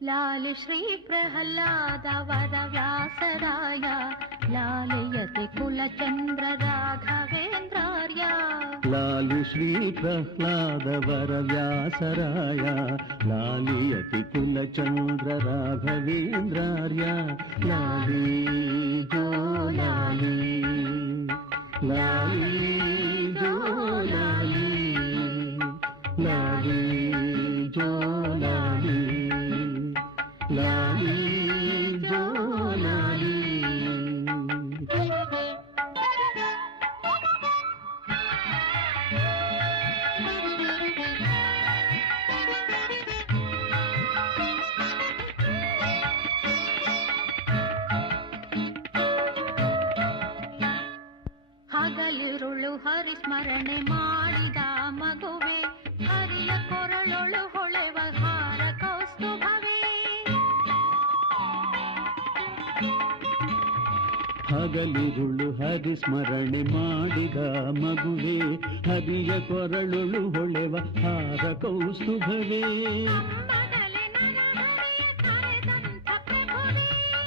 लाली श्री प्रह्लाद वर व्यासराय लालयति कुलचंद्र राघवेन्द्रार्य लाली श्री प्रह्लाद वर व्यासराय लालयति कुलचंद्र राघवेन्द्रार्य लाली जो लाली लाली जो लाली लाली जो लाली लाली जो लाली। ಹಗಲಿರುಳು ಹರಿಸ್ಮರಣೆ ಮಾಡಿದ ಮಗುವೆ ಹರಿಯ ಕೊರಳೊಳು ಹೊಳೆವ ಹಾರ ಕೌಸ್ತುಭವೇ ಹಗಲಿರುಳು ಹರಿಸ್ಮರಣೆ ಮಾಡಿದ ಮಗುವೆ ಹರಿಯ ಕೊರಳೊಳು ಹೊಳೆವ ಹಾರ ಕೌಸ್ತುಭವೇ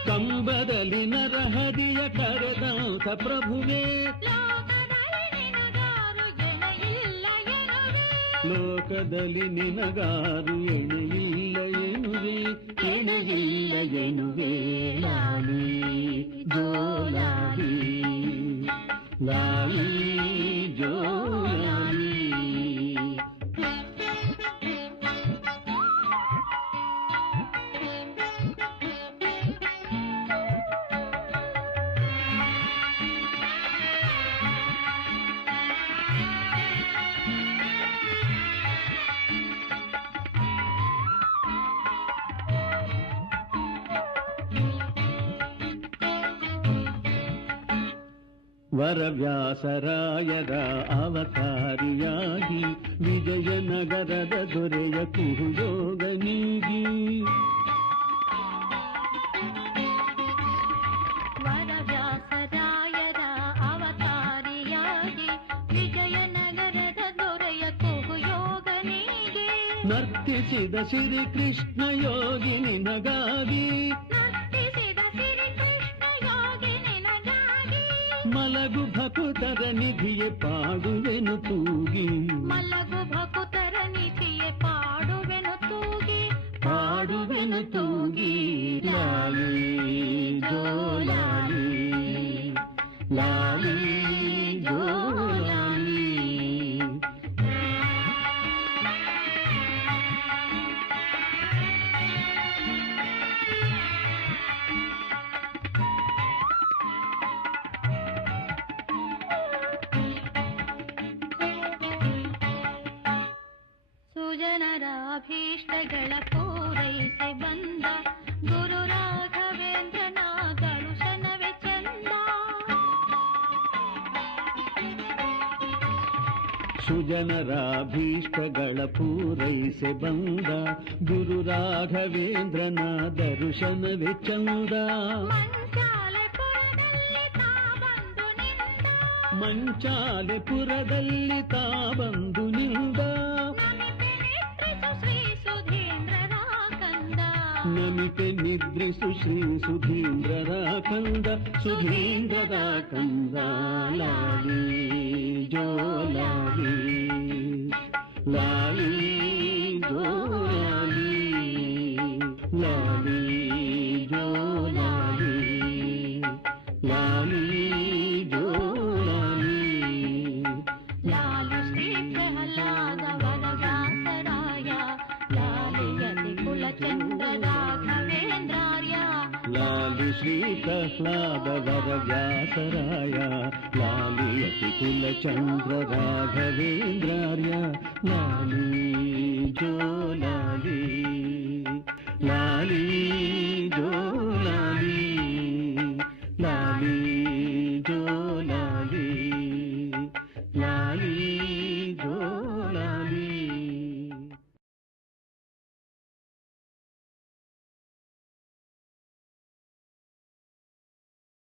ಕಂಬದಲ್ಲಿ ನರಹರಿಯ ಕರೆದಂಥ ಪ್ರಭುವೇ ಲೋಕದಲ್ಲಿ ನಿನಗಾರು ಎಣೆಯಿಲ್ಲ ಎನ್ನುವೆ ಎಣೆಯಿಲ್ಲ ಎನ್ನುವೆ ಲಾಲಿ ಜೋ ಲಾಲಿ ಲಾಲಿ ಜೋ ಲಾಲಿ। ವರವ್ಯಾಸರಾಯರ ಅವತಾರಿಯಾಗಿ ವಿಜಯನಗರದ ದೊರೆಯ ಕುರುಯೋಗನಿಗಿ ವರವ್ಯಾಸರಾಯರ ಅವತಾರಿಯಾಗಿ ವಿಜಯನಗರದ ದೊರೆಯ ಕುರುಯೋಗನಿಗೆ ನರ್ತಿಸಿದ ಶ್ರೀಕೃಷ್ಣ ಯೋಗಿ ನಿನಗಾಗಿ ಮಲಗು ಭಕುತರ ನಿಧಿಯೇ ಪಾಡುವೆನು ತೂಗಿ ಮಲಗು ಭಕುತರ ನಿಧಿಯೇ ಪಾಡುವೆನು ತೂಗಿ ಪಾಡುವೆನು ತೂಗಿ ಲಾಲಿ ಜೋ ಲಾಲಿ ಲಾಲಿ ಜೋ ಲಾಲಿ। ಸುಜನರ ಅಭೀಷ್ಟಗಳ ಪೂರೈಸಿ ಬಂದ ಗುರು ರಾಘವೇಂದ್ರನ ದರ್ಶನವೇ ಚಂದ ಸುಜನರ ಅಭೀಷ್ಟಗಳ ಪೂರೈಸಿ ಬಂದ ಗುರು ರಾಘವೇಂದ್ರನ ದರ್ಶನವೇ ಚಂದ ಮಂಚಾಲೆಪುರದಲ್ಲಿ ತಾ ಬಂದು ನಿಂದ ನಮಿತೆ ನಿದ್ರಿಸು ಶ್ರೀ ಸುಧೀಂದ್ರರ ಕಂದ ಸುಧೀಂದ್ರರ ಕಂದ ಲಾಲಿ ಜೋ ಲಾಲಿ ಲಾಲಿ ಜೋ ಲಾಲಿ ಲಾಲಿ ಜೋ ಲಾಲಿ ಲಾಲಿ ಜೋ ಲಾಲಿ। ಲಾಲಿ ಶ್ರೀ ಪ್ರಹ್ಲಾದ ವರ ವ್ಯಾಸರಾಯ ಲಾಲಯತಿ ಕುಲಚಂದ್ರ ರಾಘವೇಂದ್ರಾರ್ಯ लाली श्री प्रह्लाद वर व्यासराय लालयति कुलचंद्र राघवेन्द्रार्य लाली जो लाली लाली जो लाली लाली जो लाली लाली